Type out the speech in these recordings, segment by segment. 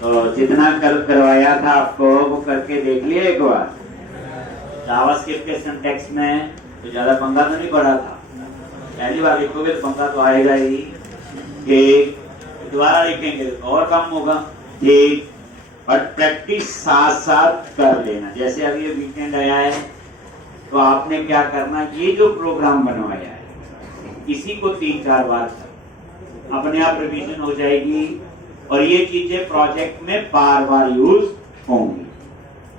तो जितना कल करवाया था आपको वो करके देख लिया एक बार। जावास्क्रिप्ट के सिंटैक्स में तो ज्यादा पंगा तो नहीं पड़ा था, पहली बार लिखोगे तो पंगा तो आएगा ही, ठीक, दोबारा लिखेंगे तो और कम होगा, ठीक, और प्रैक्टिस साथ साथ कर लेना। जैसे अभी ये वीकेंड आया है तो आपने क्या करना, ये जो प्रोग्राम बनवाया है इसी को 3-4 बार कर, अपने आप रिवीजन हो जाएगी और ये चीजें प्रोजेक्ट में बार बार यूज होंगी।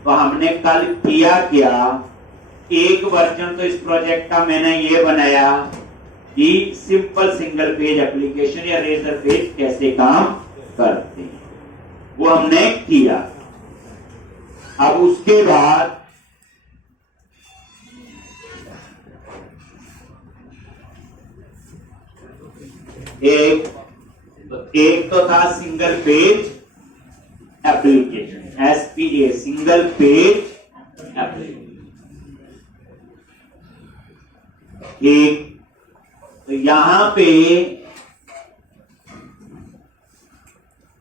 तो हमने कल किया क्या, एक वर्जन तो इस प्रोजेक्ट का मैंने ये बनाया कि सिंपल सिंगल पेज एप्लीकेशन या रेजर पेज कैसे काम करते हैं, वो हमने किया। अब उसके बाद एक तो था single page application, SPA, single page application, एक। तो यहां पे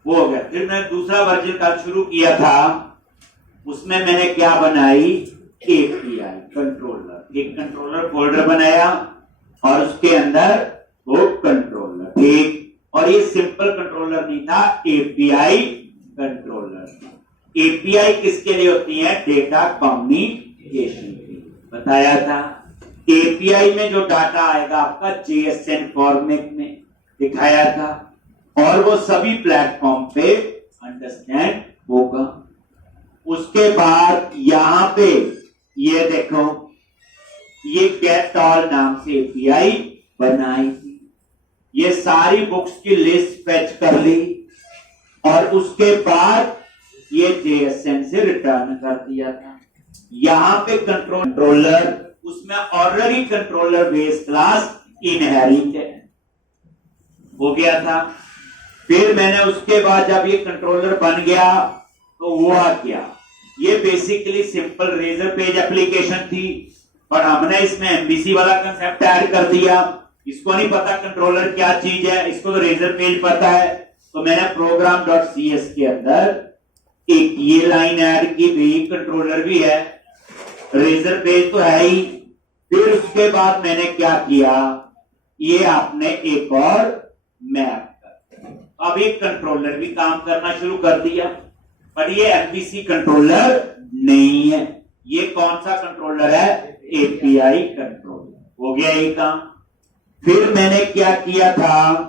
वो हो गया। फिर मैं दूसरा वर्जन का शुरू किया था, उसमें मैंने क्या बनाई, API कंट्रोलर, एक कंट्रोलर फोल्डर बनाया और उसके अंदर वो कंट्रोलर, ठीक। और ये सिंपल कंट्रोलर नहीं था, API कंट्रोलर। API किसके लिए होती है, डेटा कम्युनिकेशन की, बताया था। API में जो डाटा आएगा आपका JSON फॉर्मेट में दिखाया था और वो सभी प्लेटफॉर्म पे अंडरस्टैंड होगा। उसके बाद यहां पे ये देखो, ये गेट ऑल नाम से API बनाई थी, ये सारी बुक्स की लिस्ट फेच कर ली और उसके बाद ये JSON से रिटर्न कर दिया था। यहां पे कंट्रोलर, उसमें already controller base class inherit हो गया था। फिर मैंने उसके बाद जब ये कंट्रोलर बन गया तो हुआ क्या, ये basically simple razor page application थी और हमने इसमें MVC वाला कंसेप्ट ऐड कर दिया। इसको नहीं पता कंट्रोलर क्या चीज है, इसको तो रेजर पेज पता है। तो मैंने program.cs के अंदर एक ये लाइन ऐड की, भी कंट्रोलर भी है, रेजर पेज तो है ही। फिर उसके बाद मैंने क्या किया, ये आपने एक और मैप कर, अब ये कंट्रोलर भी काम करना शुरू कर दिया, पर ये MVC कंट्रोलर नहीं है। ये कौन सा कंट्रोलर है, API कंट्रोलर। हो गया ये काम। फिर मैंने क्या किया था,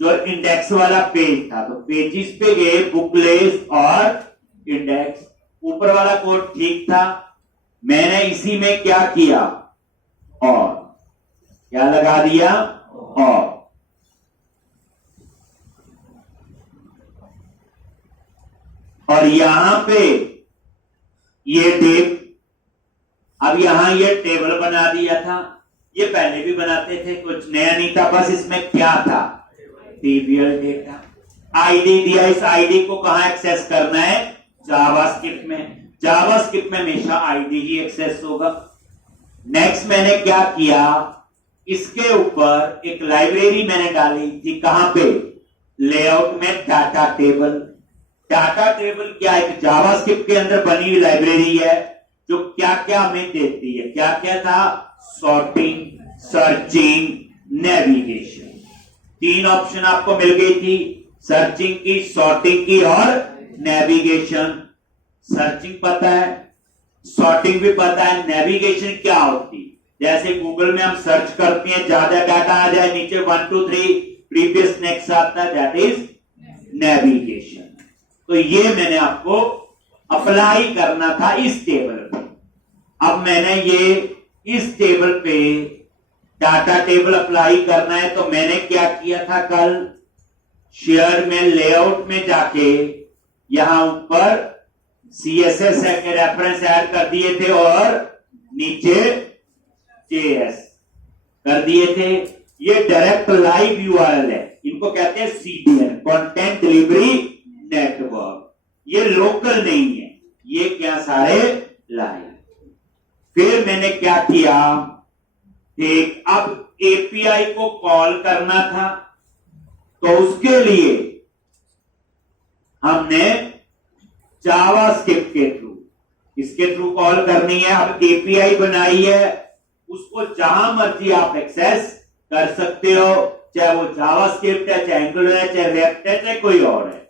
जो इंडेक्स वाला पेज था तो पेजिस पे गए, बुकलेस और इंडेक्स, ऊपर वाला कोड ठीक था। मैंने इसी में क्या किया, और क्या लगा दिया, और यहां पे ये टेब, अब यहां ये टेबल बना दिया था, ये पहले भी बनाते थे, कुछ नया नहीं था, बस इसमें क्या था, टीबीएल डेटा। आईडी दिया, इस आईडी को कहां एक्सेस करना है, जावास्क्रिप्ट में। जावास्क्रिप्ट में हमेशा आईडी ही एक्सेस होगा। नेक्स्ट मैंने क्या किया, इसके ऊपर एक लाइब्रेरी मैंने डाली थी, कहां पे, लेआउट में, डाटा टेबल। डाटा टेबल क्या है, जावास्क्रिप्ट के अंदर बनी हुई लाइब्रेरी है जो क्या क्या हमें देती है, क्या क्या था, सॉर्टिंग, सर्चिंग, नेविगेशन। 3 ऑप्शन आपको मिल गई थी, सर्चिंग की, सॉर्टिंग की और नेविगेशन। सर्चिंग पता है, सॉर्टिंग भी पता है, नेविगेशन क्या होती, जैसे गूगल में हम सर्च करते हैं, ज्यादा डाटा आ जाए, नीचे 1 2 3 प्रीवियस नेक्स्ट आता है, दैट इज नेविगेशन। तो ये मैंने आपको अप्लाई करना था इस टेबल पे। अब मैंने ये इस टेबल पे डाटा टेबल अप्लाई करना है, तो मैंने क्या किया था, कल शेयर में लेआउट में जाके यहां ऊपर CSS के रेफरेंस ऐड कर दिए थे और नीचे JS कर दिए थे। ये डायरेक्ट लाइव URL है, इनको कहते हैं CDN, कंटेंट डिलीवरी नेटवर्क। ये लोकल नहीं है, ये क्या सारे लाइव। फिर मैंने क्या किया, एक अब API को कॉल करना था, तो उसके लिए हमने जावास्क्रिप्ट के थ्रू, इसके थ्रू कॉल करनी है। अब एपीआई बनाई है, उसको जहां मर्जी आप एक्सेस कर सकते हो, चाहे वो जावास्क्रिप्ट है, चाहे एंगुलर है, चाहे रिएक्ट है, चाहे कोई और है।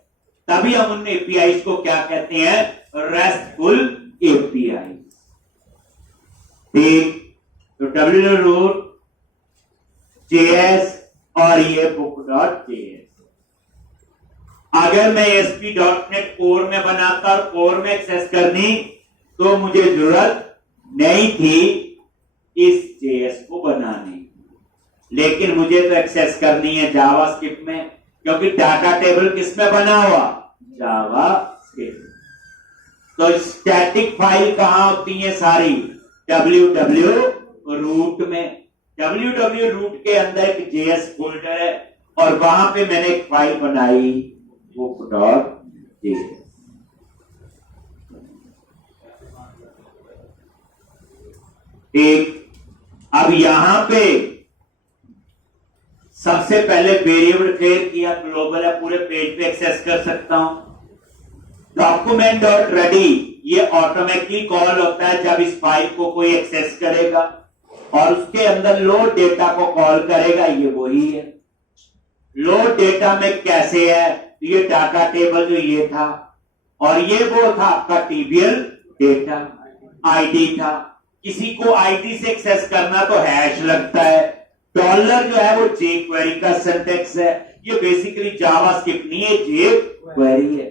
तभी हम उन एपीआई को क्या कहते हैं, रेस्टफुल एपीआई। ठीक, तो www रूट JS और ये book.js। अगर मैं ASP.NET कोर में बनाता और कोर में एक्सेस करनी, तो मुझे जरूरत नहीं थी इस JS को बनाने, लेकिन मुझे तो एक्सेस करनी है जावास्क्रिप्ट में, क्योंकि डाटा टेबल किस में बना हुआ, जावास्क्रिप्ट। तो स्टैटिक फाइल कहां होती है सारी, www रूट में। www रूट के अंदर एक JS फोल्डर है और वहां पे मैंने एक फाइल बनाई book.js। एक, अब यहां पे सबसे पहले वेरिएबल क्रिएट किया, ग्लोबल है, पूरे पेज पे एक्सेस कर सकता हूं। डॉक्यूमेंट डॉट रेडी, ये ऑटोमेटिकली कॉल होता है जब इस फाइल को कोई एक्सेस करेगा और उसके अंदर लोड डेटा को कॉल करेगा, ये वही है। लोड डेटा में कैसे है, ये डाटा टेबल जो ये था, और ये वो था आपका टीबीएल डेटा, आईडी था। किसी को आईडी से एक्सेस करना तो हैश लगता है, डॉलर जो है वो jQuery का सिंटैक्स है, ये बेसिकली जावास्क्रिप्ट नहीं है, jQuery है।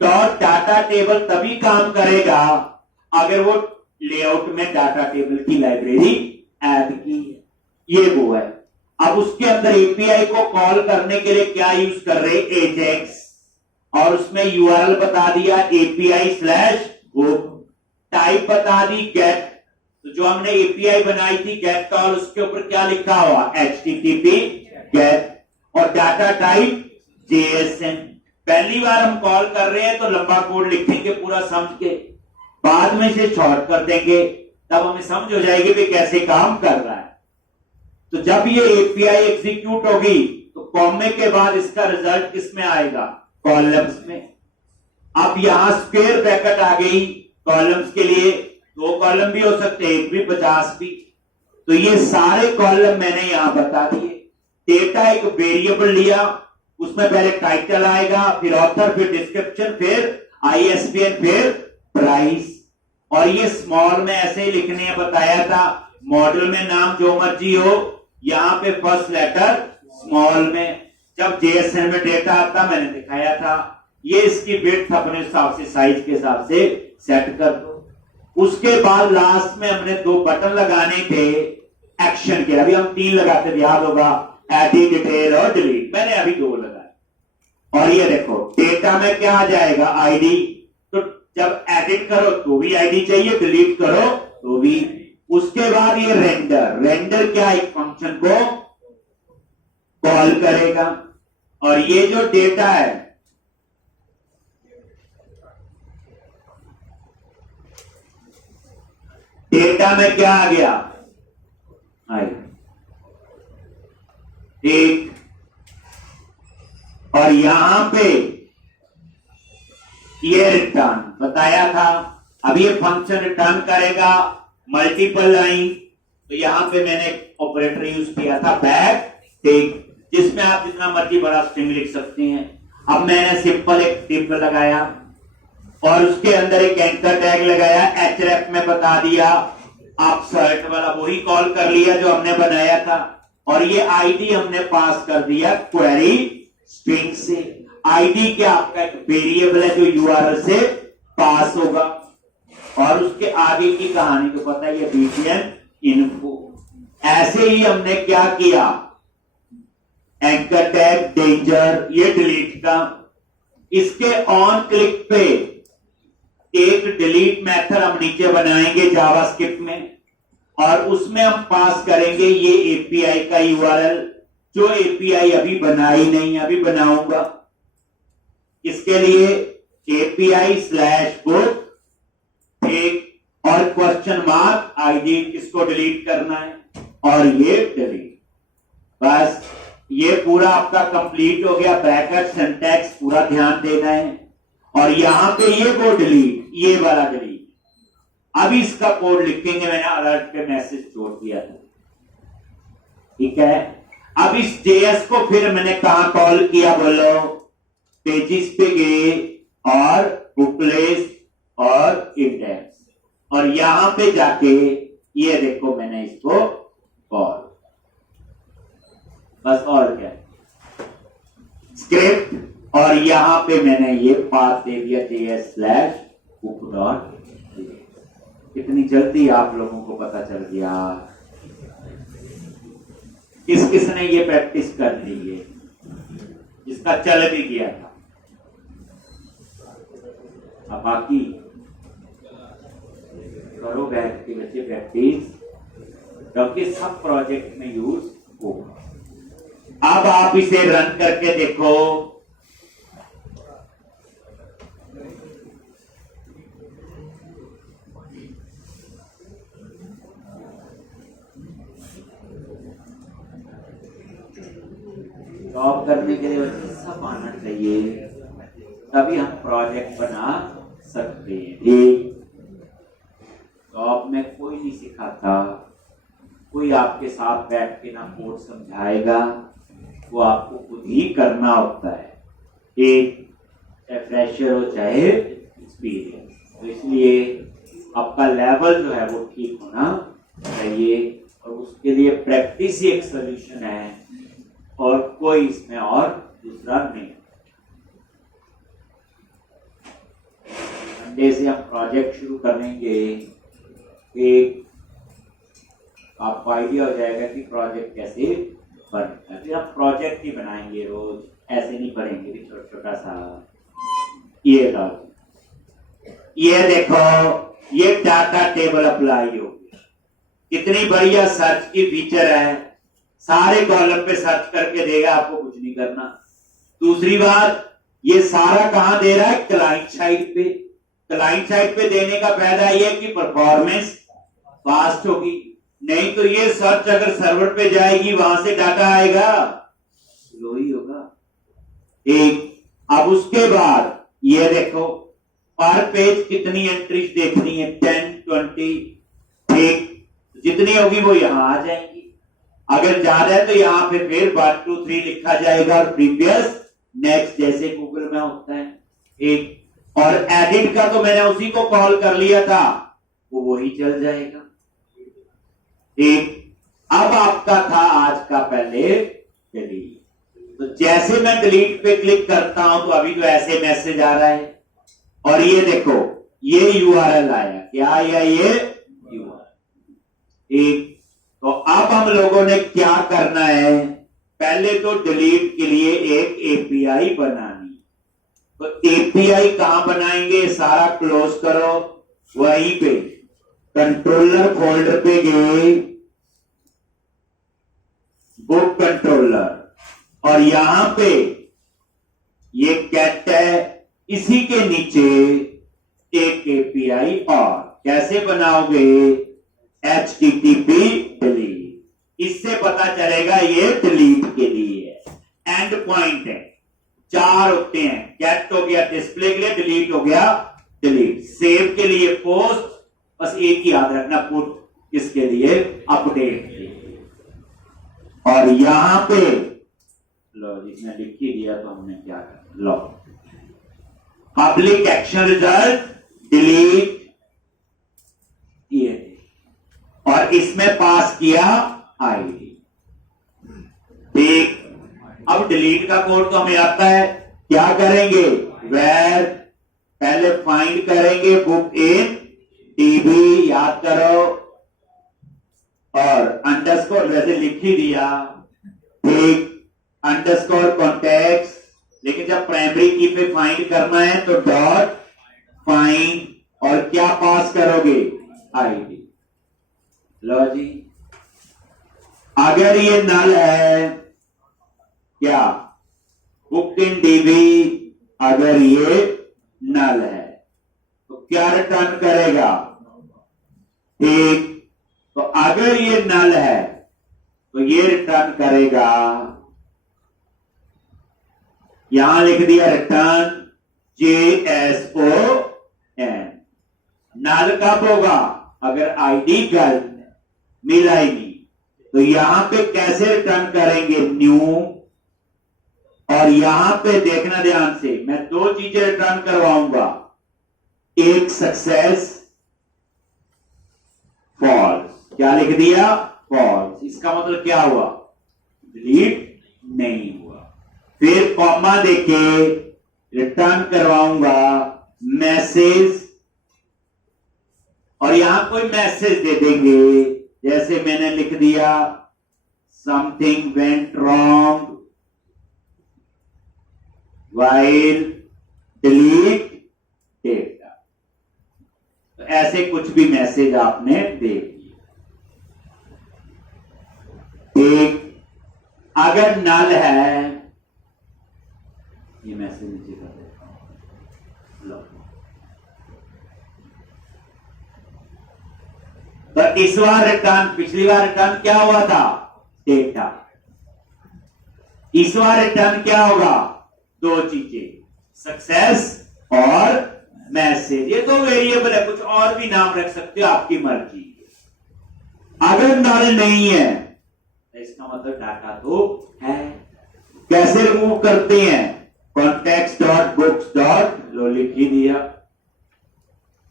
डॉट डाटा टेबल तभी काम करेगा अगर वो लेआउट में डाटा टेबल की लाइब्रेरी ऐड की है, ये वो है। अब उसके अंदर एपीआई को कॉल करने के लिए क्या यूज कर रहे, एजेक्स, और उसमें यूआरएल बता दिया API/book, टाइप बता दी गेट। तो जो हमने एपीआई बनाई थी गेट कॉल, उसके ऊपर क्या लिखा हुआ, HTTP गेट, और डाटा टाइप JSON। पहली बार हम कॉल कर रहे हैं तो लंबा कोड लिखेंगे पूरा समझ के, बाद में से शॉर्ट कर देंगे, तब हमें समझ हो जाएगी कि कैसे काम कर रहा है। तो जब ये एपीआई एग्जीक्यूट होगी तो कॉमे के बाद इसका रिजल्ट किसमें आएगा, कॉलम्स में। अब यहां स्क्वायर ब्रैकेट आ गई कॉलम्स के लिए, 2 कॉलम भी हो सकते हैं, एक भी, 50 भी। तो ये सारे कॉलम मैंने यहां बता दिए। डेटा एक वेरिएबल लिया, उसमें पहले टाइटल आएगा, फिर ऑथर, फिर डिस्क्रिप्शन, फिर ISBN, फिर प्राइस। और ये स्मॉल में ऐसे ही लिखने हैं, बताया था। मॉडल में नाम जो मर्जी हो, यहां पे फर्स्ट लेटर स्मॉल में। जब JSON में डेटा आता मैंने दिखाया था, ये इसकी विड्थ अपने हिसाब से, साइज के हिसाब से सेट कर दो। उसके बाद लास्ट में हमने 2 बटन लगाने थे एक्शन के, अभी हम 3 लगाते थे, याद होगा, एडिट, डिटेल और डिलीट। मैंने अभी 2 लगाए। और ये देखो डेटा में क्या आ जाएगा, आईडी। तो जब एडिट करो तो भी आईडी चाहिए, डिलीट करो तो भी। उसके बाद ये रेंडर, रेंडर क्या, एक फंक्शन को कॉल करेगा। और ये जो डेटा है, डेटा में क्या आ गया, एक, और यहां पे ये रिटर्न बताया था। अब ये फंक्शन रिटर्न करेगा मल्टीपल लाइन। तो यहां पे मैंने ऑपरेटर यूज किया था बैक टिक, जिसमें आप जितना मर्जी बड़ा स्ट्रिंग लिख सकते हैं। अब मैंने सिंपल एक टिप लगाया और उसके अंदर एक एंकर टैग लगाया, href में बता दिया, आप सर्ट वाला वही कॉल कर लिया जो हमने बनाया था। और ये आईडी हमने पास कर दिया क्वेरी स्ट्रिंग से। आईडी क्या, आपका एक वेरिएबल है जो यूआरएल से पास होगा। और उसके आगे की कहानी तो पता है, ये BTN इन्फो। ऐसे ही हमने क्या किया, एंकर टैग डेंजर, ये डिलीट का। इसके ऑन क्लिक पे एक डिलीट मेथड हम नीचे बनाएंगे जावास्क्रिप्ट में, और उसमें हम पास करेंगे ये एपीआई का यूआरएल, जो एपीआई अभी बनाई नहीं, अभी बनाऊंगा। इसके लिए API/book, ठीक, और क्वेश्चन मार्क आईडी, किसको डिलीट करना है, और ये डिलीट। बस ये पूरा आपका कंप्लीट हो गया। ब्रैकेट सिंटैक्स पूरा ध्यान देना है। और यहां पे ये कोड डिलीट, ये वाला डिलीट। अब इसका कोड लिखेंगे, मैंने अलर्ट पे मैसेज छोड़ दिया था, ठीक है। अब इस JS को फिर मैंने कहां कॉल किया बोलो, पेजिस पे गए और बुकलेस और इंडेक्स, और यहां पे जाके ये देखो मैंने इसको कॉल, बस और क्या स्क्रिप्ट, और यहां पे मैंने ये पाथ दे दिया JS/book.js। कितनी जल्दी आप लोगों को पता चल गया। किसने ये प्रैक्टिस कर ली है, जिसका चल भी गया था। अब बाकी करो बैठ के बच्चे प्रैक्टिस, क्योंकि सब प्रोजेक्ट में यूज होगा। अब आप इसे रन करके देखो, जॉब करने के लिए बच्चे सब आना चाहिए, तभी हम प्रोजेक्ट बना सकते हैं। जॉब में कोई नहीं सिखाता, कोई आपके साथ बैठ के ना कोड समझाएगा, वो आपको खुद ही करना होता है, एक चाहे फ्रेशर हो चाहे एक्सपीरियंस। तो इसलिए आपका लेवल जो है वो ठीक होना चाहिए, और उसके लिए प्रैक्टिस ही एक सोल्यूशन है, और कोई इसमें और दूसरा नहीं। मंडे से हम प्रोजेक्ट शुरू करेंगे, एक आपको आइडिया हो जाएगा कि प्रोजेक्ट कैसे बनता है। फिर हम प्रोजेक्ट ही बनाएंगे रोज, ऐसे नहीं पढ़ेंगे कि छोटा छोटा सा। ये ये देखो, ये डाटा टेबल अप्लाई हो गया, कितनी बढ़िया सर्च की फीचर है, सारे कॉलम पे सर्च करके देगा, आपको कुछ नहीं करना। दूसरी बात, ये सारा कहां दे रहा है, क्लाइंट साइड पे। क्लाइंट साइड पे देने का फायदा ये कि परफॉर्मेंस फास्ट होगी, नहीं तो ये सर्च अगर सर्वर पे जाएगी, वहां से डाटा आएगा, स्लो ही होगा। एक अब उसके बाद ये देखो, पर पेज कितनी एंट्रीज देखनी है, 10 20, ठीक, जितनी होगी वो यहां आ जाएंगी। अगर ज्यादा है तो यहां पे फिर 1 2 3 लिखा जाएगा, और प्रीवियस नेक्स्ट जैसे गूगल में होता है। एक और एडिट का तो मैंने उसी को कॉल कर लिया था, वो वही चल जाएगा। एक अब आपका था आज का पहले डिलीट, तो जैसे मैं डिलीट पे क्लिक करता हूं तो अभी तो ऐसे मैसेज आ रहा है, और ये देखो ये URL आया, क्या आया, ये URL। एक तो अब हम लोगों ने क्या करना है, पहले तो डिलीट के लिए एक API बनानी। तो API कहां बनाएंगे, सारा क्लोज करो, वहीं पे कंट्रोलर फोल्डर पे गए, बुक कंट्रोलर, और यहां पे ये कैट है, इसी के नीचे एक API, और कैसे बनाओगे, HTTP डिलीट, इससे पता चलेगा ये डिलीट के लिए है। एंड पॉइंट है, 4 होते हैं, गेट हो गया डिस्प्ले के लिए, डिलीट हो गया डिलीट, सेव के लिए पोस्ट, बस एक ही याद रखना, पुट किसके लिए, अपडेट के लिए। और यहां पे लो, जिसने लिख ही दिया तो हमने क्या करना, लो पब्लिक एक्शन रिजल्ट डिलीट, ये और इसमें पास किया आईडी। ठीक, अब डिलीट का कोड तो हमें आता है, क्या करेंगे, वेर, पहले फाइंड करेंगे बुक इन DB, याद करो, और अंडरस्कोर वैसे लिख ही दिया, ठीक, अंडरस्कोर कॉन्टेक्ट, लेकिन जब प्राइमरी की पे फाइंड करना है तो डॉट फाइंड, और क्या पास करोगे, आईडी। लो जी, अगर ये नल है, क्या बुक इन DB, अगर ये नल है तो क्या रिटर्न करेगा, ठीक, तो अगर ये नल है तो ये रिटर्न करेगा, यहां लिख दिया रिटर्न JSON। नल कब होगा? अगर आईडी गलत मिला ही नहीं। तो यहां पे कैसे रिटर्न करेंगे? न्यू। और यहां पे देखना ध्यान से, मैं दो चीजें रिटर्न करवाऊंगा, एक सक्सेस, फॉल्स। क्या लिख दिया? फॉल्स। इसका मतलब क्या हुआ? डिलीट नहीं हुआ। फिर कॉमा देके रिटर्न करवाऊंगा मैसेज, और यहां कोई मैसेज दे देंगे, जैसे मैंने लिख दिया something went wrong while delete data. तो ऐसे कुछ भी मैसेज आपने दे दिया। ठीक, अगर नल है, ये मैसेज नीचे कर देता हूं, लो। तो इस बार रिटर्न, पिछली बार रिटर्न क्या हुआ था? डेटा। इस बार रिटर्न क्या होगा? दो चीजें, सक्सेस और मैसेज। ये तो वेरिएबल है, कुछ और भी नाम रख सकते हो, आपकी मर्जी। अगर नल नहीं है तो इसका मतलब डाटा तो है। कैसे रिमूव करते हैं? कॉन्टेक्स्ट डॉट बुक्स डॉट, लो लिख ही दिया,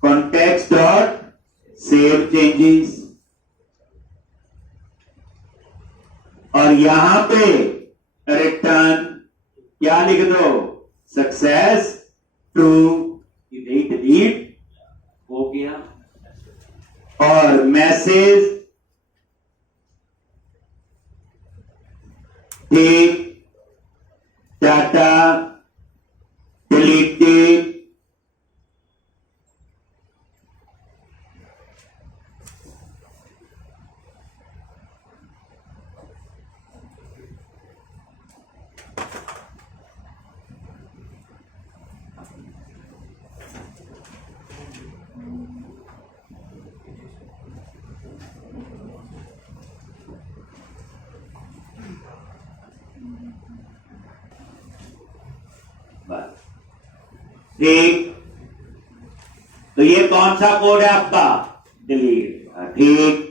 कॉन्टेक्स्ट डॉट सेव चेंजेस, और यहां पे रिटर्न क्या लिख दो? Success true. डिलीट हो गया। और मैसेज ठीक, डाटा डिलीटेड। ठीक, तो ये कौन सा कोड है आपका? डिलीट। ठीक,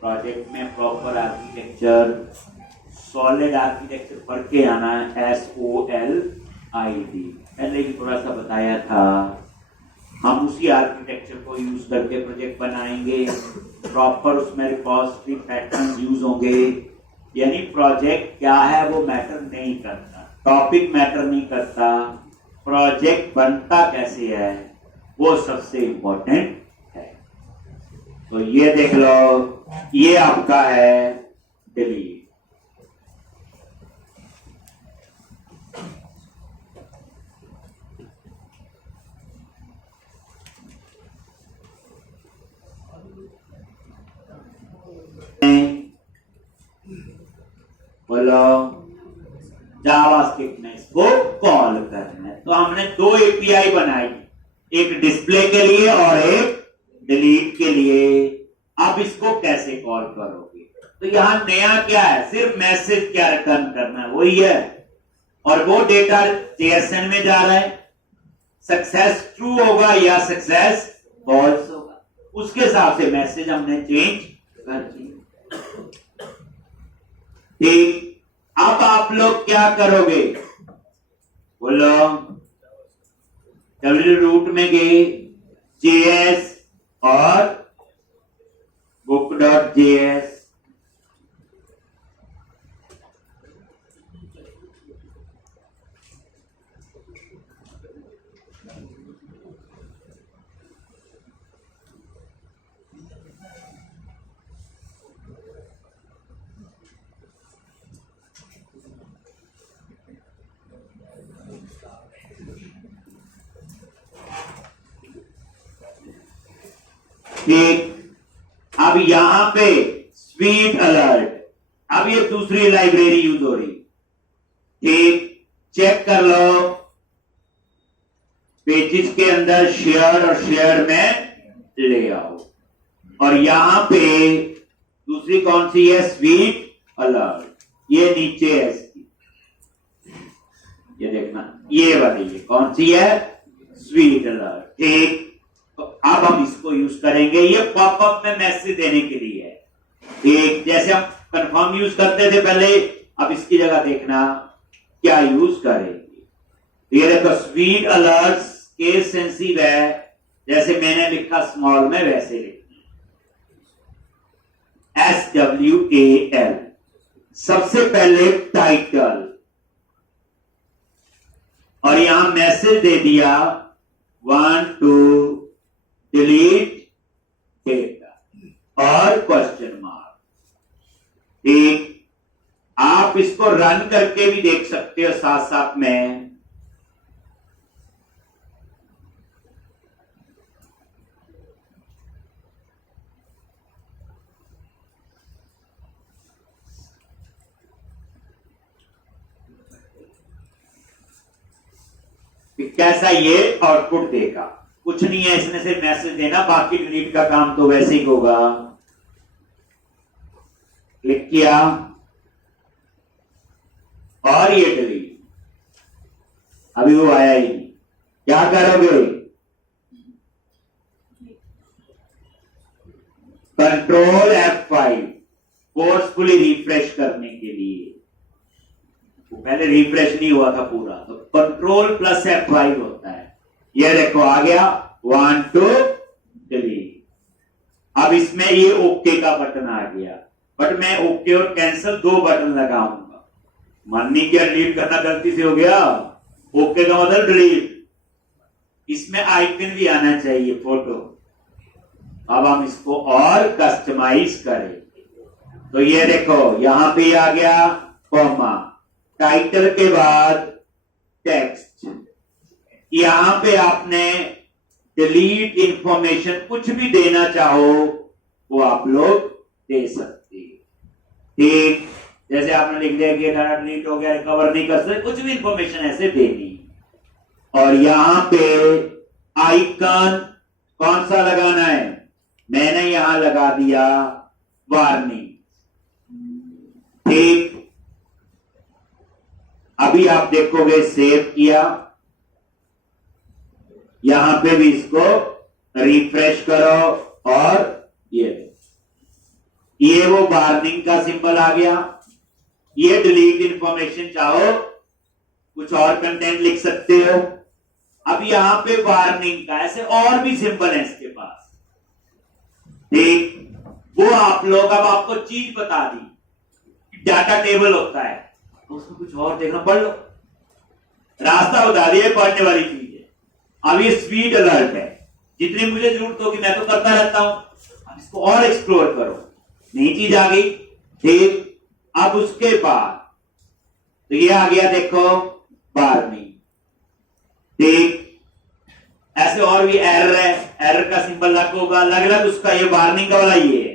प्रोजेक्ट में प्रॉपर आर्किटेक्चर, सॉलिड आर्किटेक्चर पढ़ के आना है। SOLID पहले भी थोड़ा सा बताया था। हम उसी आर्किटेक्चर को यूज करके प्रोजेक्ट बनाएंगे, प्रॉपर उसमें रिपॉजिटरी पैटर्न यूज होंगे। यानी प्रोजेक्ट क्या है वो मैटर नहीं करता, टॉपिक मैटर नहीं करता, प्रोजेक्ट बनता कैसे है वो सबसे इंपॉर्टेंट है। तो ये देख लो, ये आपका है डिलीट। बोलो, जावास्क्रिप्ट में इसको कॉल करना है। तो हमने दो एपीआई बनाई, एक डिस्प्ले के लिए और एक डिलीट के लिए। अब इसको कैसे कॉल करोगे? तो यहां नया क्या है? सिर्फ मैसेज क्या रिटर्न करना है, वही है। और वो डेटा JSON में जा रहा है, सक्सेस ट्रू होगा या सक्सेस फॉल्स होगा, उसके हिसाब से मैसेज हमने चेंज कर दिया। ठीक, अब आप लोग क्या करोगे? बोलो, डब्ल्यू रूट में गए, JS और book.js, ठीक। अब यहां पे स्वीट अलर्ट, अब ये दूसरी लाइब्रेरी यूज हो रही। ठीक, चेक कर लो, पेजेस के अंदर शेयर और शेयर में ले आओ। और यहां पे दूसरी कौन सी है, स्वीट अलर्ट, ये नीचे है इसकी, ये देखना, ये वाली ये कौन सी है, स्वीट अलर्ट। ठीक, तो अब हम इसको यूज करेंगे, ये पॉपअप में मैसेज देने के लिए है। ठीक, जैसे हम कंफर्म यूज करते थे पहले, अब इसकी जगह देखना क्या यूज करेंगे। ये देखो स्वीट अलर्ट केस सेंसिटिव है, जैसे मैंने लिखा स्मॉल में वैसे लिखना, SWAL। सबसे पहले टाइटल, और यहां मैसेज दे दिया want to delete data और क्वेश्चन मार्क। ठीक, आप इसको रन करके भी देख सकते हो साथ साथ में। कैसा ये आउटपुट देगा, कुछ नहीं है, इसमें से मैसेज देना, बाकी डिलीट का काम तो वैसे ही होगा। क्लिक किया और ये डिलीट, अभी वो आया ही नहीं। क्या करोगे, कंट्रोल F5 फोर्सफुली रिफ्रेश करने के लिए, वो पहले रिफ्रेश नहीं हुआ था पूरा, तो कंट्रोल प्लस F5 होता है। ये देखो आ गया, want to delete। अब इसमें ये ओके का बटन आ गया, बट मैं ओके और कैंसिल दो बटन लगाऊंगा। माननी क्या, डिलीट करना गलती से हो गया, ओके का मतलब डिलीट, इसमें आइकन भी आना चाहिए फोटो। अब हम इसको और कस्टमाइज करेंगे, तो ये देखो यहां पे आ गया कॉमा, टाइटल के बाद टेक्स्ट, यहां पे आपने डिलीट इंफॉर्मेशन कुछ भी देना चाहो वो आप लोग दे सकते हैं। ठीक, जैसे आपने लिख दिया कि डाटा डिलीट हो गया, रिकवर नहीं कर सकते, कुछ भी इंफॉर्मेशन ऐसे देनी। और यहां पे आइकन कौन सा लगाना है, मैंने यहां लगा दिया वार्निंग। ठीक, अभी आप देखोगे सेव किया, यहां पे भी इसको रिफ्रेश करो और ये वो वार्निंग का सिंबल आ गया। ये डिलीट इंफॉर्मेशन चाहो कुछ और कंटेंट लिख सकते हो। अब यहां पे वार्निंग का ऐसे और भी सिंबल है इसके पास। ठीक, वो आप लोग, अब आपको चीज बता दी, डाटा टेबल होता है, उसमें कुछ और देखना, पढ़ लो, रास्ता बता दिया, पढ़ने वाली चीज है। अब ये स्वीट अलर्ट है, जितनी मुझे जरूरत होगी मैं तो करता रहता हूं, अब इसको और एक्सप्लोर करो, नई चीज आ गई। ठीक, अब उसके बाद तो ये आ गया देखो वार्निंग। ठीक, ऐसे और भी एरर है, एरर का सिंबल लग होगा, अलग अलग उसका, ये वार्निंग का वाला ये है,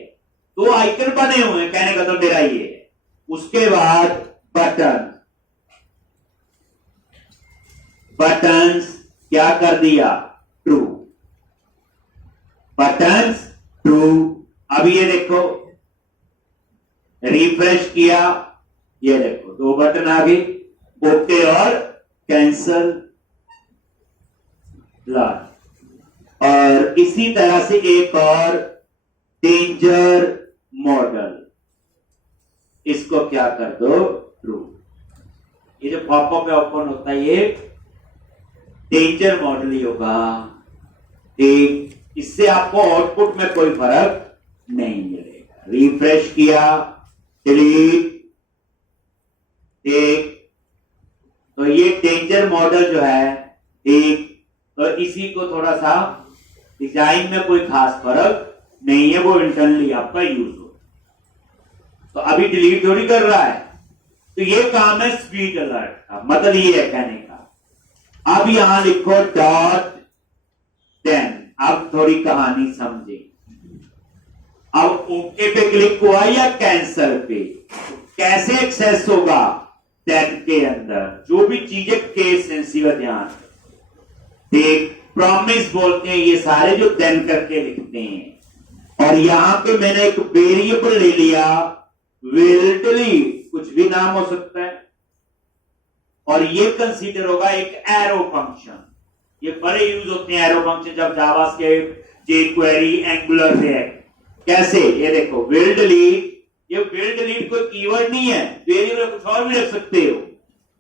तो आइकन बने हुए हैं, कहने का तो मेरा ये है। उसके बाद बटन, बटन्स क्या कर दिया, ट्रू, बटन्स ट्रू। अब ये देखो रिफ्रेश किया, ये देखो दो बटन आ गए, ओके और कैंसल लास्ट। और इसी तरह से एक और डेंजर मॉडल, इसको क्या कर दो, ट्रू। ये जो पॉपअप में ओपन होता है ये डेंजर मॉडल ही होगा। ठीक, इससे आपको आउटपुट में कोई फर्क नहीं मिलेगा। रिफ्रेश किया, डिलीट। ठीक, तो ये डेंजर मॉडल जो है, ठीक, तो इसी को थोड़ा सा डिजाइन में कोई खास फर्क नहीं है, वो इंटरनली आपका यूज हो। तो अभी डिलीट थोड़ी कर रहा है, तो ये काम है स्पीड अलर्ट का, मतलब ये है कहने का। अब यहां लिखो .10। अब थोड़ी कहानी समझे। अब ओके पे क्लिक हुआ या कैंसल पे, कैसे एक्सेस होगा 10 के अंदर, जो भी चीजें केस सेंसिटिव, ध्यान। एक प्रॉमिस बोलते हैं, ये सारे जो देन करके लिखते हैं। और यहां पे मैंने एक वेरिएबल ले लिया विल डिलीट, कुछ भी नाम हो सकता है, और ये कंसीडर होगा एक एरो फंक्शन। ये बड़े यूज होते हैं एरो फंक्शन जब जावास्क्रिप्ट, jQuery, एंगुलर रिएक्ट। कैसे, ये देखो विल डिलीट, ये विल डिलीट कोई कीवर्ड नहीं है, वेरिएबल कुछ और भी रख सकते हो,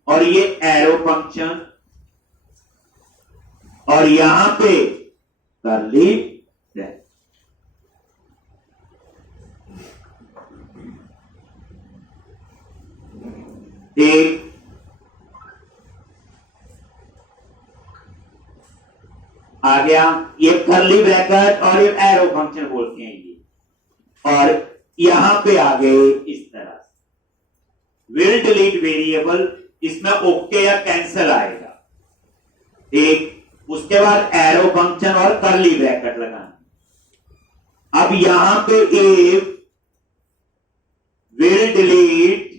और ये एरो फंक्शन, और यहां पे कर्ली ब्रैकेट। एक आ गया, ये कर्ली ब्रैकेट और ये एरो फंक्शन बोलते हैं ये, और यहां पे आ गए इस तरह से विल डिलीट वेरिएबल, इसमें ओके या कैंसल आएगा। एक उसके बाद एरो फंक्शन और कर्ली ब्रैकेट लगाना। अब यहां पे एक विल डिलीट,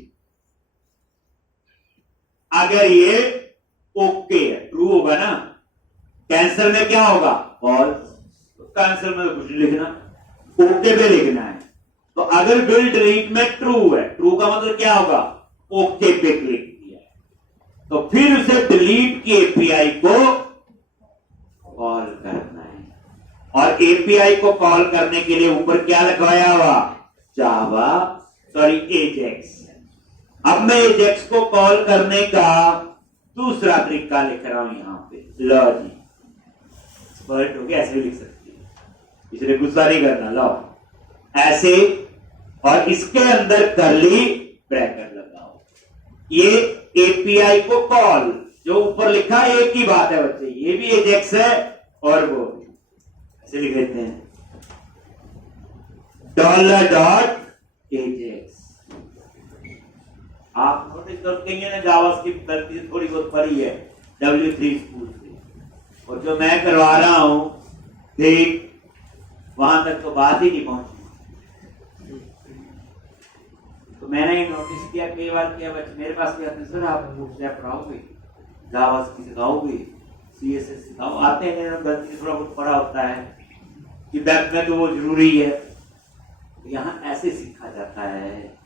अगर ये ओके है, ट्रू होगा ना, कैंसल में क्या होगा, फॉल्स। तो कैंसल में तो कुछ लिखना, ओके पे लिखना है। तो अगर विल डिलीट में ट्रू है, ट्रू का मतलब क्या होगा, ओके पे क्लिक किया है, तो फिर उसे डिलीट की एपीआई को कॉल करना है। और एपीआई को कॉल करने के लिए ऊपर क्या लिखवाया हुआ, जावा, सॉरी एजेक्स। अब मैं एजेक्स को कॉल करने का दूसरा तरीका लिख रहा हूं यहां पे, लो जी, स्पर्ट हो गया, ऐसे भी लिख सकती है, इसलिए गुस्सा नहीं करना, लो ऐसे, और इसके अंदर कर्ली ब्रैकेट लगाओ। ये एपीआई को कॉल, जो ऊपर लिखा है एक ही बात है बच्चे, ये भी एजेक्स है और वो भी, ऐसे लिख देते हैं $.ajax। आप नोटिस करते हैं ना, जावास्क्रिप्ट गलती से थोड़ी बहुत पढ़ी है W3 स्कूल से, और जो मैं करवा रहा हूं ठीक वहां तक तो बात ही नहीं पहुंची। तो मैंने ये नोटिस किया, कई बार किया, बच्चे मेरे पास भी आते, सर आप बूटस्ट्रैप पढ़ाओगे, जावास्क्रिप्ट सिखाओगे, CSS सिखाओ, आते हैं, गलती से थोड़ा बहुत पढ़ा होता है कि वेब में तो वो जरूरी है, यहां ऐसे सीखा जाता है।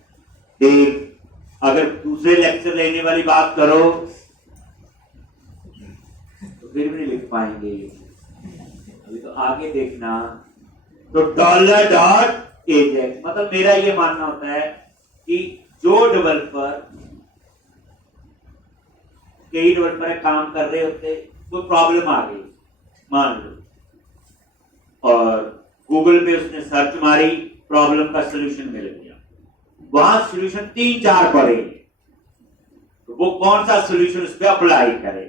एक अगर दूसरे लेक्चर लेने वाली बात करो तो फिर भी नहीं लिख पाएंगे, अभी तो आगे देखना। तो $.ajax मतलब मेरा ये मानना होता है कि जो डेवलपर, कई डेवलपर काम कर रहे होते, कोई प्रॉब्लम आ गई मान लो, और गूगल पे उसने सर्च मारी, प्रॉब्लम का सलूशन मिल गया, वहां सॉल्यूशन 3-4 पड़े, तो वो कौन सा सॉल्यूशन उस पर अप्लाई करे,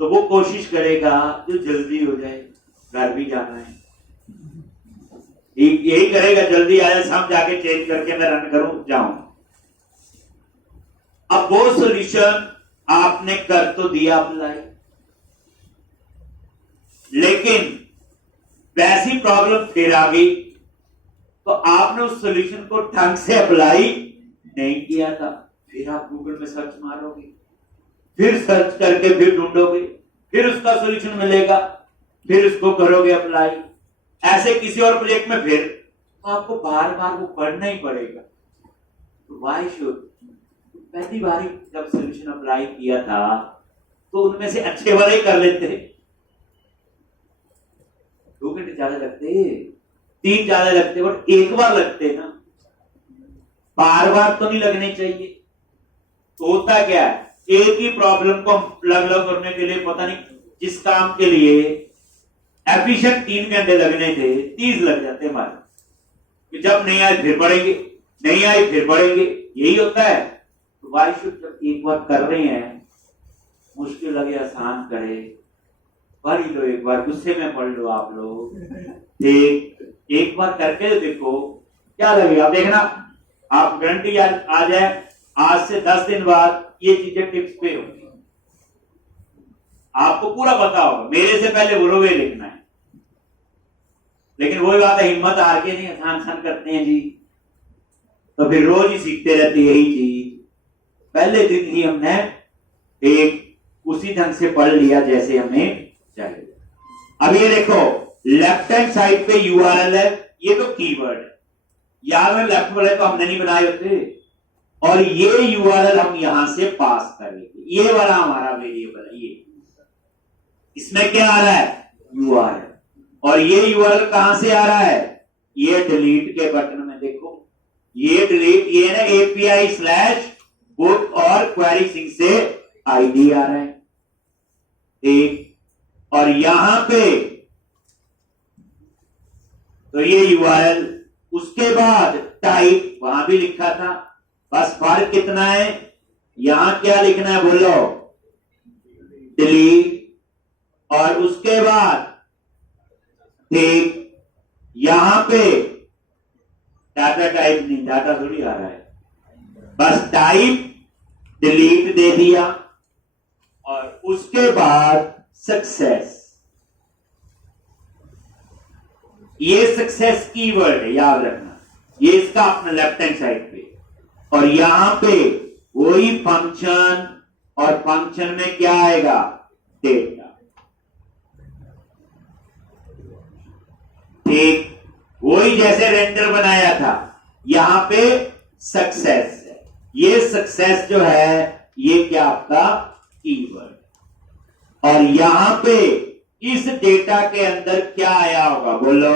तो वो कोशिश करेगा जो जल्दी हो जाए, घर भी जाना है, यही करेगा, जल्दी आया, सब जाके चेंज करके मैं रन करूं जाऊं। अब वो सॉल्यूशन आपने कर तो दिया अप्लाई, लेकिन वैसी प्रॉब्लम फिर आ गई, तो आपने उस सॉल्यूशन को ढंग से अप्लाई नहीं किया था, फिर आप गूगल में सर्च मारोगे, फिर सर्च करके फिर ढूंढोगे, फिर उसका सॉल्यूशन मिलेगा, फिर उसको करोगे अप्लाई, ऐसे किसी और प्रोजेक्ट में फिर तो आपको बार बार वो पढ़ना ही पड़ेगा। तो व्हाई शुड, पहली बार जब सॉल्यूशन अप्लाई किया था तो उनमें से अच्छे वाले ही कर लेते, 2 घंटे ज्यादा लगते, 3 ज्यादा लगते, बट एक बार लगते ना, बार बार तो नहीं लगने चाहिए। तो होता क्या है, एक ही प्रॉब्लम को अलग अलग करने के लिए, पता नहीं जिस काम के लिए एफिशिएंट 3 घंटे लगने थे 30 लग जाते हमारे, जब नहीं आए फिर पढ़ेंगे, नहीं आए फिर पढ़ेंगे, यही होता है। तो वाई शुड, जब एक बार कर रहे हैं, मुश्किल लगे आसान करे, पढ़ लो एक बार, गुस्से में पढ़ लो आप लोग, एक बार करके देखो क्या लगेगा, देखना आप गारंटी आ जाए, आज से 10 दिन बाद ये चीजें टिप्स पे होंगी, आपको पूरा पता होगा, मेरे से पहले बोलोगे लिखना है। लेकिन वही बात है, हिम्मत हार के नहीं, आसान करते हैं जी, तो फिर रोज ही सीखते रहते यही चीज। पहले दिन ही हमने एक उसी ढंग से पढ़ लिया जैसे हमें चलिए अब ये देखो लेफ्ट हैंड साइड पे यूआरएल है, ये तो कीवर्ड है, यार में लेफ्ट वाले तो हमने नहीं बनाए होते, और ये यूआरएल हम यहां से पास करेंगे, ये वाला हमारा वेरिएबल है, ये इसमें क्या आ रहा है यूआरएल, और ये यूआरएल कहां से आ रहा है, ये डिलीट के बटन में देखो, ये डिलीट, ये ना एपीआई स्लैश बुक और क्वेरी सिंह से आईडी आ रहा है, ठीक, और यहां पे तो ये यूआरएल, उसके बाद टाइप वहां भी लिखा था, बस फर्क कितना है, यहां क्या लिखना है बोलो, डिलीट, और उसके बाद ठीक, यहां पे डाटा टाइप नहीं, डाटा थोड़ी आ रहा है, बस टाइप डिलीट दे दिया, और उसके बाद सक्सेस, ये सक्सेस कीवर्ड है याद रखना, ये इसका अपना लेफ्ट हैंड साइड पे, और यहां पे वही फंक्शन, और फंक्शन में क्या आएगा डेटा, ठीक, वही जैसे रेंडर बनाया था, यहां पे सक्सेस है, ये सक्सेस जो है ये क्या आपका कीवर्ड, और यहां पे इस डेटा के अंदर क्या आया होगा बोलो,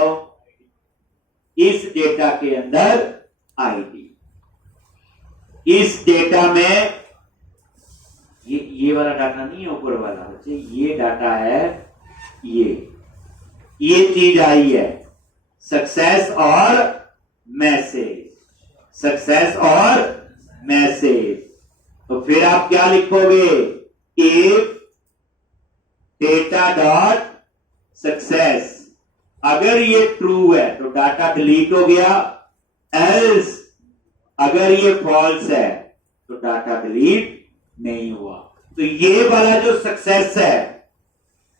इस डेटा के अंदर आईडी, इस डेटा में ये वाला डाटा नहीं है ऊपर वाला बच्चे, ये डाटा है, ये चीज आई है, सक्सेस और मैसेज, सक्सेस और मैसेज, तो फिर आप क्या लिखोगे, इफ डेटा डॉट सक्सेस, अगर ये ट्रू है तो डाटा डिलीट हो गया, एल्स अगर ये फॉल्स है तो डाटा डिलीट नहीं हुआ, तो ये वाला जो सक्सेस है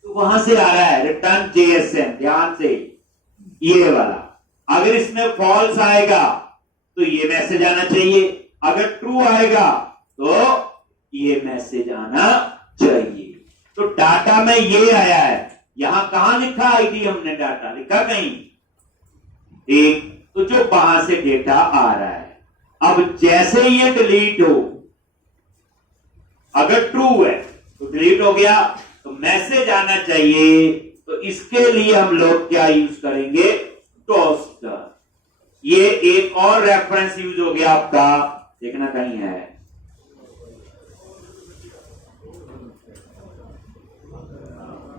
तो वहां से आ रहा है रिटर्न जेएसएन, ध्यान से, ये वाला, अगर इसमें फॉल्स आएगा तो ये मैसेज आना चाहिए, अगर ट्रू आएगा तो ये मैसेज आना चाहिए, तो डाटा में ये आया है, यहां कहां लिखा आईडी, हमने डाटा लिखा कहीं, एक, तो जो वहां से डेटा आ रहा है, अब जैसे ये डिलीट हो, अगर ट्रू है तो डिलीट हो गया, तो मैसेज आना चाहिए, तो इसके लिए हम लोग क्या यूज करेंगे, टोस्टर, ये एक और रेफरेंस यूज हो गया आपका, देखना कहीं है,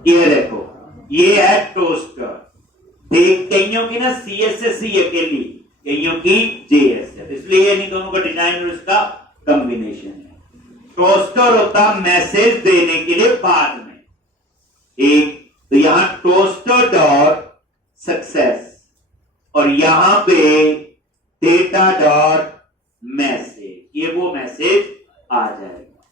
ये देखो, ये है टोस्टर, देख कईयों की ना सीएसएस ही अकेली, कईयों की जेएसएस, इसलिए ये नहीं दोनों का डिजाइन और इसका कॉम्बिनेशन है, टोस्टर होता मैसेज देने के लिए बाद में, एक, तो यहां टोस्टर डॉट सक्सेस, और यहां पे डेटा डॉट मैसेज, ये वो मैसेज आ जाएगा,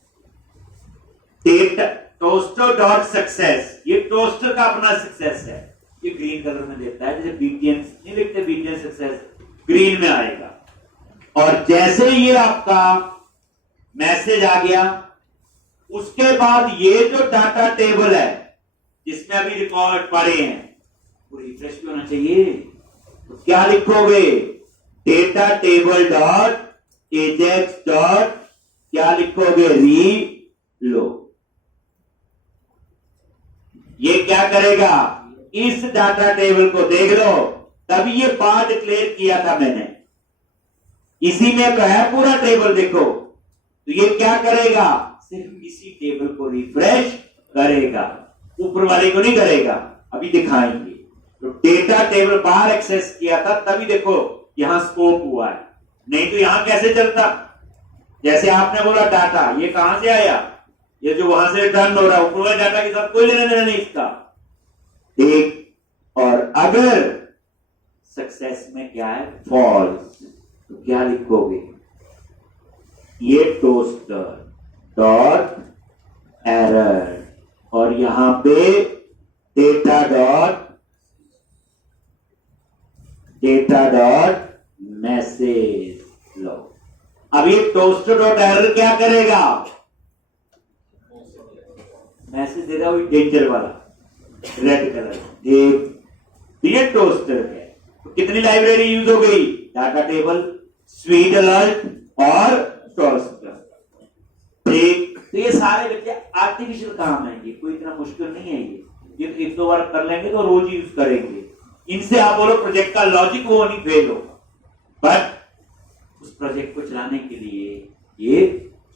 डेटा टोस्टर डॉट सक्सेस, ये टोस्टर का अपना सक्सेस है, ये ग्रीन कलर में देता है, जैसे बीटीएन नहीं लिखते, बीटीएन सक्सेस ग्रीन में आएगा, और जैसे ये आपका मैसेज आ गया, उसके बाद ये जो डाटा टेबल है जिसमें अभी रिकॉर्ड पड़े हैं वो रिफ्रेश भी होना चाहिए, तो क्या लिखोगे, data table dot Ajax dot क्या लिखोगे, रीलोड, ये क्या करेगा, इस डाटा टेबल को देख लो, तभी ये बार डिक्लेयर किया था मैंने, इसी में तो है पूरा टेबल देखो, तो ये क्या करेगा, सिर्फ इसी टेबल को रिफ्रेश करेगा, ऊपर वाले को नहीं करेगा, अभी दिखाएंगे, तो डेटा टेबल बाहर एक्सेस किया था तभी देखो यहां स्कोप हुआ है, नहीं तो यहां कैसे चलता, जैसे आपने बोला डाटा ये कहां से आया, ये जो वहां से रिटर्न हो रहा है ऊपर वाले डाटा के साथ कोई लेना देना नहीं इसका, एक, और अगर सक्सेस में क्या है फॉल्स, तो क्या लिखोगे, ये टोस्टर डॉट एरर, और यहां पे डेटा डॉट मैसेज लो, अब ये टोस्टर डॉट एरर क्या करेगा, मैसेज देगा वही डेंजर वाला, रेड कलर, एक ये टोस्टर है। तो कितनी लाइब्रेरी यूज हो गई? डाटा टेबल, स्वीट अलर्ट और टोस्टर। ठीक, तो ये सारे बच्चे आर्टिफिशियल काम है, ये कोई इतना मुश्किल नहीं है। ये तो एक दो बार कर लेंगे तो रोज यूज करेंगे। इनसे आप बोलो प्रोजेक्ट का लॉजिक वो नहीं फेल होगा, बट उस प्रोजेक्ट को चलाने के लिए ये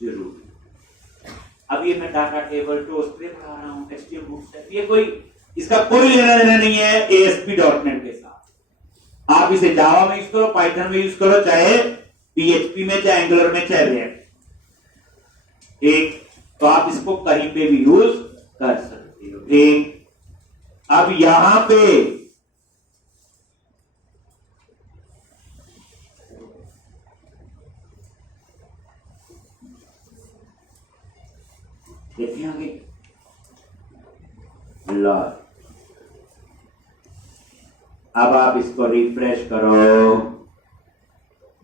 जरूरी है। अब ये मैं डाटा टेबल टोस्टर पढ़ा रहा हूँ, एचटीएमएल बुक्स, ये कोई इसका कोई लेना देना नहीं है ASP.NET के साथ। आप इसे जावा में यूज करो, पाइथन में यूज करो, चाहे PHP में, चाहे एंगुलर में, चाहे रिएक्ट। ठीक, तो आप इसको कहीं पे भी यूज कर सकते हो। ठीक, अब यहां पे देखिए आगे लॉ। अब आप इसको रिफ्रेश करो,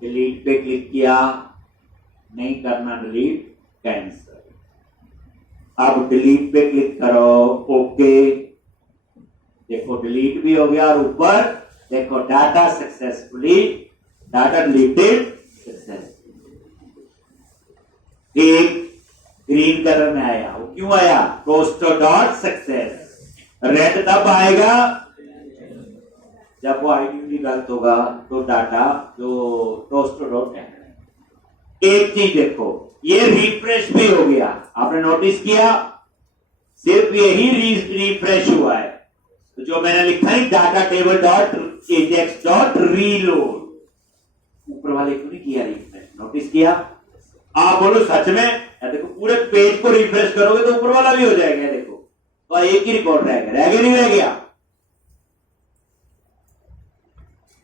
डिलीट पे क्लिक किया, नहीं करना डिलीट, कैंसिल। अब डिलीट पे क्लिक करो, ओके, देखो डिलीट भी हो गया और ऊपर देखो data successfully, data deleted successfully. एक ग्रीन कलर में आया, वो क्यों आया? Toaster dot success. रेड तब आएगा जब वो आईडी गलत होगा, तो डाटा जो टोस्टर डॉट है। एक चीज देखो, ये रिफ्रेश भी हो गया, आपने नोटिस किया? सिर्फ यही रिफ्रेश हुआ है। तो जो मैंने लिखा है data table dot Ajax dot reload, ऊपर वाले क्यों नहीं किया रिफ्रेश? नोटिस किया? आप बोलो सच में? देखो पूरे पेज को रिफ्रेश करोगे तो ऊपर वाला भी हो जाएगा। देखो तो एक ही रिकॉर्ड रहेगा, रह गया नहीं रह गया?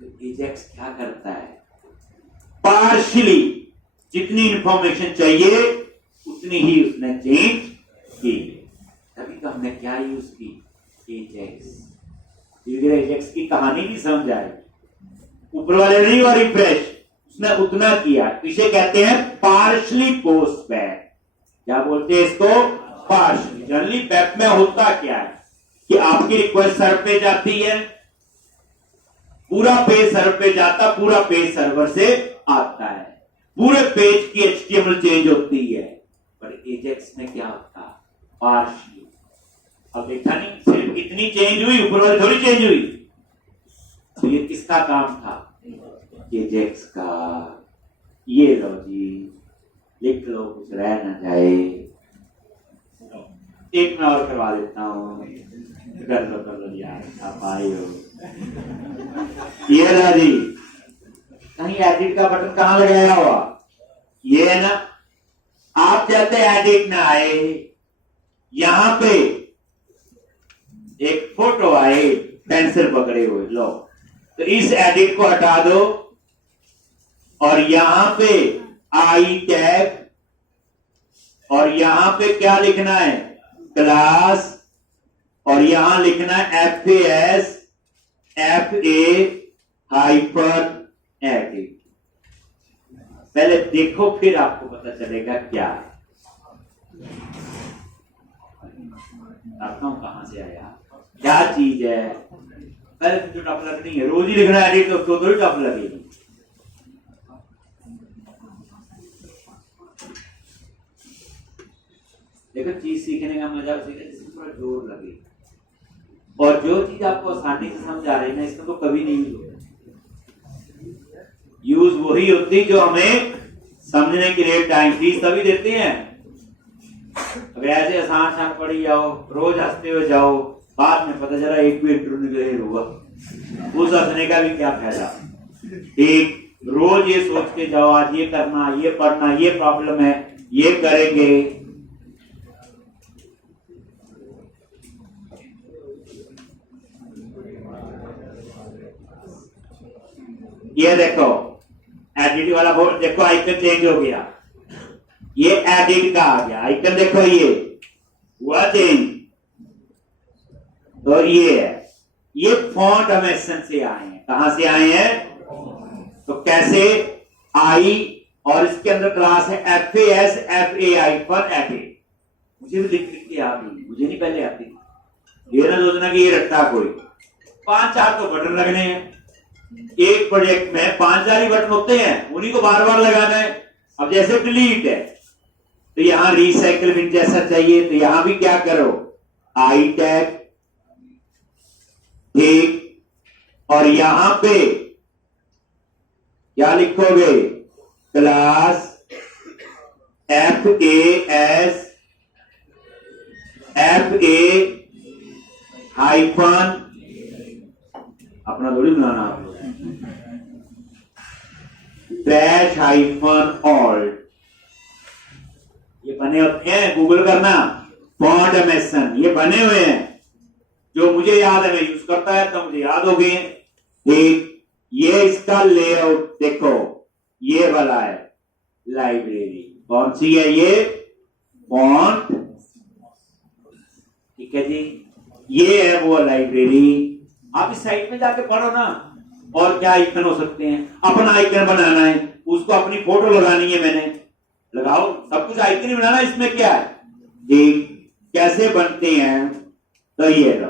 तो एजेक्स क्या करता है? पार्शियली जितनी इंफॉर्मेशन चाहिए उतनी ही उसने चेंज की। तभी तो हमने क्या यूज की? एजेक्स। एजेक्स की कहानी भी समझ आए। ऊपर वाले नहीं हुआ रिफ्रेश, उसने उतना किया। इसे कहते हैं पार्शली पोस्ट बैक। क्या बोलते हैं इसको? पार्शली। जनरली बैक में होता क्या है कि आपकी रिक्वेस्ट सर्वर पे जाती है, पूरा पेज सर्वर पे जाता, पूरा पेज सर्वर से आता है, पूरे पेज की HTML चेंज होती है। पर एजेक्स में क्या होता? पार्शली। अब देखा नहीं, सिर्फ इतनी चेंज हुई, ऊपर वाली थोड़ी चेंज हुई। तो ये किसका काम था? एजेक्स का। ये लो जी, लिख लो, कुछ रह ना जाए। एक मैं और करवा देता हूँ, कर लो यार, आप आए हो। ये लो जी, कहीं एडिट का बटन कहाँ लगाया हुआ? ये है ना। आप चाहते एडिट ना आए, यहां पे एक फोटो आए पेंसिल पकड़े हुए, लो, तो इस एडिट को हटा दो और यहां पे आई टैग, और यहां पे क्या लिखना है? क्लास, और यहां लिखना है FAS FA-edit। पहले देखो फिर आपको पता चलेगा क्या है। कहां से आया, क्या चीज है? पहले तो टफ लग नहीं है, रोज ही लिखना एडिट, तो थोड़ी टफ लगेगी। देखो चीज सीखने का मजा उसी है जिसमें थोड़ा जोर लगे, और जो चीज आपको आसानी से समझ आ रही है ना, इसका तो कभी नहीं यूज होगा। यूज वही होती जो हमें समझने के लिए टाइम, फीस तभी देते हैं। अगर ऐसे आसान पढ़ी जाओ, रोज हंसते हुए जाओ, बाद में पता चला एक भी इंटरव्यू निकले हुआ, उस हंसने का भी क्या फायदा? एक रोज ये सोच के जाओ, आज ये करना, ये पढ़ना, ये प्रॉब्लम है, ये करेंगे। ये देखो एडिट वाला बोर्ड, देखो आइकन चेंज हो गया, ये एडिट का आ गया आइकन, देखो ये हुआ चेंज। तो ये है, ये फॉन्ट हमेशन से आए हैं। कहां से आए हैं? तो कैसे? आई, और इसके अंदर क्लास है FAS FAI पर एडिट। मुझे भी लिख के आ गई, मुझे नहीं पहले आती। ये ना सोचना कि ये रट्टा कोई 5-4 तो बटन लगने हैं एक प्रोजेक्ट में 5-4 ही बटन होते हैं, उन्हीं को बार बार लगाना है। अब जैसे डिलीट है तो यहां रिसाइकल बिन जैसा चाहिए, तो यहां भी क्या करो आई टैग, ठीक, और यहां पे क्या लिखोगे क्लास FAS हाइफन, अपना थोड़ी बनाना आपको, डैश हाइफन ऑल्ट, ये बने होते हैं, गूगल करना फॉन्ट एमेसन, ये बने हुए हैं, जो मुझे याद है मैं यूज करता है तो मुझे याद हो गए। ठीक, ये इसका लेआउट देखो, ये वाला है लाइब्रेरी, कौन सी है ये फॉन्ट, ठीक है जी, ये है वो लाइब्रेरी। आप इस साइट में जाके पढ़ो ना, और क्या आइकन हो सकते हैं, अपना आइकन बनाना है, उसको अपनी फोटो लगानी है, मैंने लगाओ, सब कुछ आइकन ही बनाना, इसमें क्या है, ठीक, कैसे बनते हैं, तो ये लो।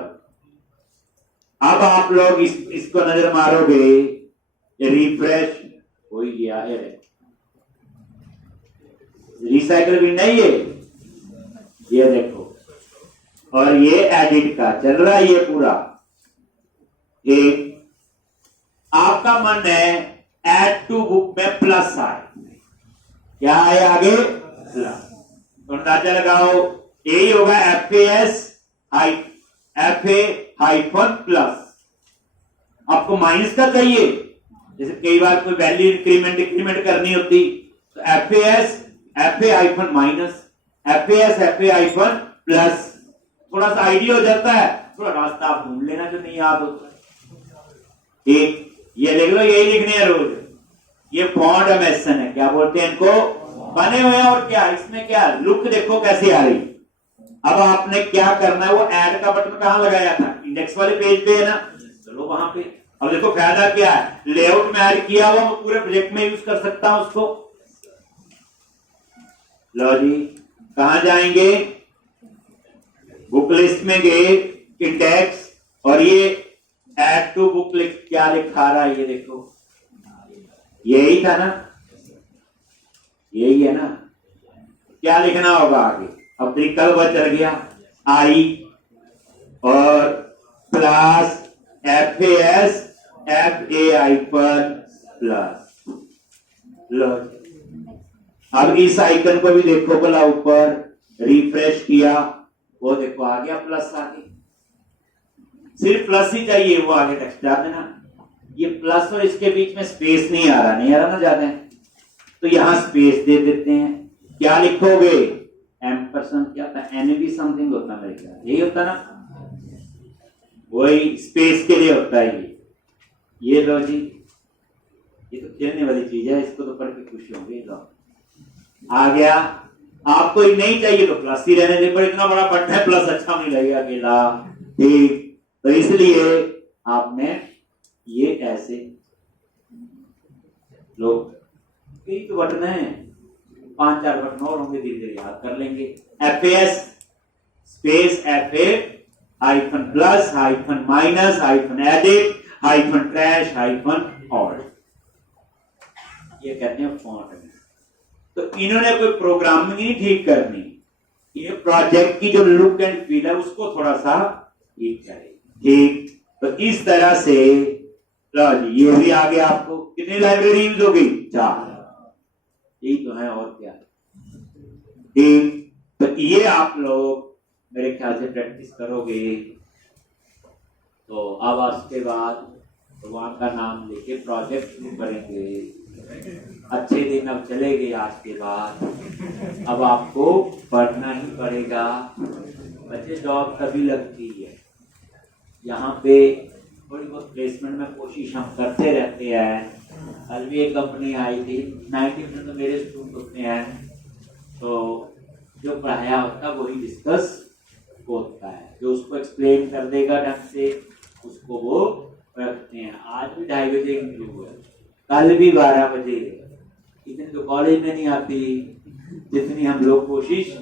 अब आप लोग इसको नजर मारोगे, रिफ्रेश हो ही गया है, रिसाइकल भी नहीं है, ये देखो, और ये एडिट का चल रहा है ये पूरा। एक आपका मन है ऐड टू बुक में प्लस आए, क्या है आगे प्लस, तो अंदाजा लगाओ यही होगा FA हाइफन प्लस। आपको माइनस का चाहिए, जैसे कई बार कोई वैल्यू इंक्रीमेंट करनी होती, तो FA hyphen minus, FA hyphen plus, थोड़ा सा आइडिया हो जाता है, थोड़ा रास्ता आप ढूंढ लेना जो नहीं याद होता। एक ये लिख लो, यही लिखने हैं रोज, ये फॉन्ट एमेसन है, क्या बोलते हैं इनको, बने हुए हैं, और क्या इसमें क्या लुक देखो कैसी आ रही। अब आपने क्या करना है, वो ऐड का बटन कहां लगाया था, इंडेक्स वाले पेज पे है ना, चलो वहां पे। अब देखो फायदा क्या है, लेआउट में ऐड किया हुआ, मैं पूरे प्रोजेक्ट में यूज कर सकता हूं उसको। लो जी, कहां जाएंगे, बुक लिस्ट में गए, इंडेक्स, और ये ऐड टू बुक लिस्ट क्या लिखा रहा है, ये देखो, यही था ना, यही है ना, क्या लिखना होगा आगे, अब तरीका चल गया, आई और प्लस FA हाइफन प्लस। लो, अब इस आइकन को भी देखो भला, ऊपर रिफ्रेश किया, वो देखो आ गया प्लस, आगे सिर्फ प्लस ही चाहिए, वो आगे टेक्स्ट डाल देना। ये प्लस और इसके बीच में स्पेस नहीं आ रहा ना ज्यादा, तो यहां स्पेस दे देते हैं, क्या लिखोगे एम्परसेंड, क्या था NB समथिंग होता मेरे ख्याल, यही होता ना, वही स्पेस के लिए होता है ये लो जी, ये तो खेलने वाली चीज है, इसको तो पढ़ के खुश होंगे। लो आ गया, आपको ये नहीं चाहिए तो प्लस ही रहने दे, पर इतना बड़ा बटन है, प्लस अच्छा नहीं लगेगा अकेला, ठीक, तो इसलिए आपने ये ऐसे लो, कई तो बटन है, 5-4 बटन और होंगे, धीरे धीरे याद कर लेंगे। FAS space FA hyphen plus hyphen minus hyphen edit hyphen trash hyphen alt, ये कहते हैं फॉन्ट। तो इन्होंने कोई प्रोग्रामिंग नहीं ठीक करनी, ये प्रोजेक्ट की जो लुक एंड फील है उसको थोड़ा सा ठीक करे, ठीक, तो इस तरह से ये भी आ गया। आपको कितनी लाइब्रेरी यूज हो गई, 4, यही तो है, और क्या, ठीक, तो ये आप लोग मेरे ख्याल से प्रैक्टिस करोगे, तो अब उसके बाद भगवान का नाम लेके प्रोजेक्ट शुरू करेंगे। अच्छे दिन अब चले गए आज के बाद, अब आपको पढ़ना ही पड़ेगा। बच्चे जॉब तभी लगती है, यहाँ पे थोड़ी बहुत प्लेसमेंट में कोशिश हम करते रहते हैं। कल भी एक कंपनी आई थी, 90% तो मेरे स्टूडेंट होते हैं, तो जो पढ़ाया होता है वही डिस्कस होता है, जो उसको एक्सप्लेन कर देगा ढंग से उसको वो रखते हैं। आज भी 2:30 बजे इंटरव्यू है, कल भी 12 बजे। इतनी तो कॉलेज में नहीं आती जितनी हम लोग कोशिश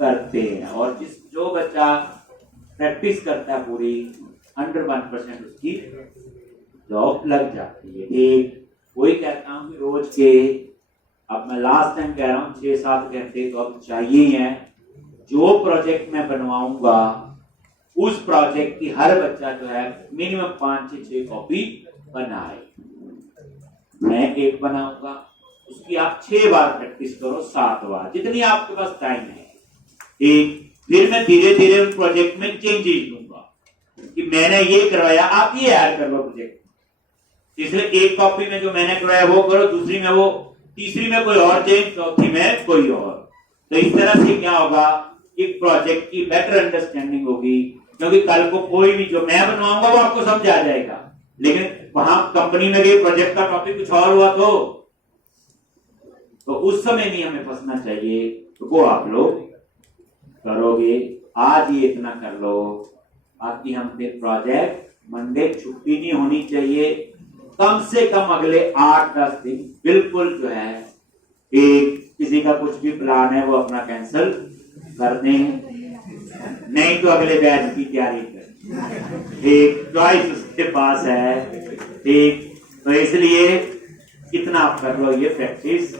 करते हैं। और जो बच्चा प्रैक्टिस करता है पूरी, 101% उसकी जॉब लग जाती है। एक वही कहता हूँ कि रोज के, अब मैं लास्ट टाइम कह रहा हूँ 6-7 घंटे तो अब चाहिए ही है। जो प्रोजेक्ट मैं बनवाऊंगा उस प्रोजेक्ट की हर बच्चा जो है मिनिमम 5 से 6 कॉपी बनाए। मैं एक बनाऊंगा, उसकी आप 6 बार प्रैक्टिस करो, 7 बार, जितनी आपके पास टाइम है। एक फिर मैं धीरे धीरे उस प्रोजेक्ट में चेंजेस दूंगा कि मैंने ये करवाया, आप ये ऐड कर लो प्रोजेक्ट। इसलिए एक कॉपी में जो मैंने करवाया वो करो, दूसरी में वो, तीसरी में कोई और चेंज, चौथी में कोई और। तो इस तरह से क्या होगा, एक प्रोजेक्ट की बेटर अंडरस्टैंडिंग होगी, क्योंकि कल को कोई भी जो मैं बनवाऊंगा वो आपको समझ आ जाएगा, लेकिन वहां कंपनी में गए प्रोजेक्ट का टॉपिक कुछ और हुआ तो उस समय नहीं हमें फंसना चाहिए। तो वो आप लोग करोगे, आज ये इतना कर लो, बाकी हम फिर प्रोजेक्ट मंडे छुट्टी नहीं होनी चाहिए, कम से कम अगले 8-10 दिन बिल्कुल जो है, एक किसी का कुछ भी प्लान है वो अपना कैंसिल कर दें, नहीं तो अगले बैच की तैयारी करें। एक चॉइस उसके पास है, ठीक। तो इसलिए कितना आप कर लो ये प्रैक्टिस।